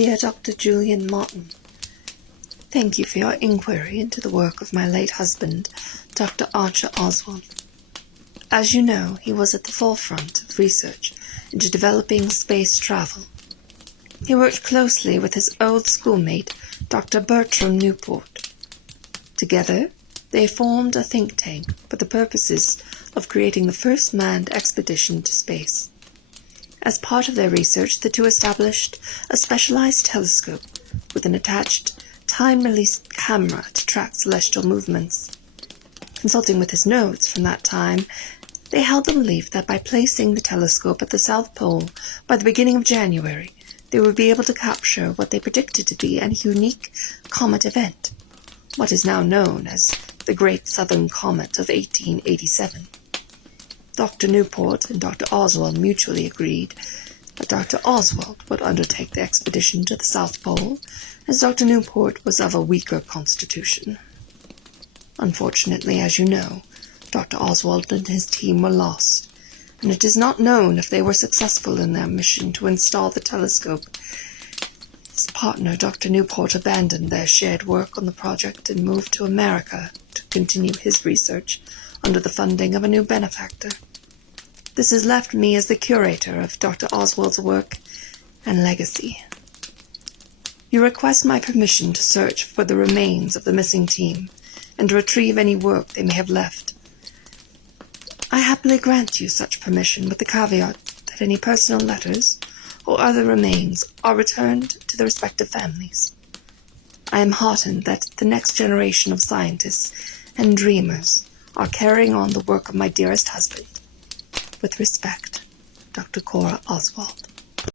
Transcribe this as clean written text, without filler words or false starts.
Dear Dr. Julian Martin, thank you for your inquiry into the work of my late husband, Dr. Archer Oswald. As you know, he was at the forefront of research into developing space travel. He worked closely with his old schoolmate, Dr. Bertram Newport. Together, they formed a think tank for the purposes of creating the first manned expedition to space. As part of their research, the two established a specialized telescope with an attached time-release camera to track celestial movements. Consulting with his notes from that time, they held the belief that by placing the telescope at the South Pole by the beginning of January, they would be able to capture what they predicted to be a unique comet event, what is now known as the Great Southern Comet of 1887. Dr. Newport and Dr. Oswald mutually agreed that Dr. Oswald would undertake the expedition to the South Pole, as Dr. Newport was of a weaker constitution. Unfortunately, as you know, Dr. Oswald and his team were lost, and it is not known if they were successful in their mission to install the telescope. His partner, Dr. Newport, abandoned their shared work on the project and moved to America to continue his research under the funding of a new benefactor. This has left me as the curator of Dr. Oswald's work and legacy. You request my permission to search for the remains of the missing team and to retrieve any work they may have left. I happily grant you such permission with the caveat that any personal letters or other remains are returned to the respective families. I am heartened that the next generation of scientists and dreamers are carrying on the work of my dearest husband. With respect, Dr. Cora Oswald.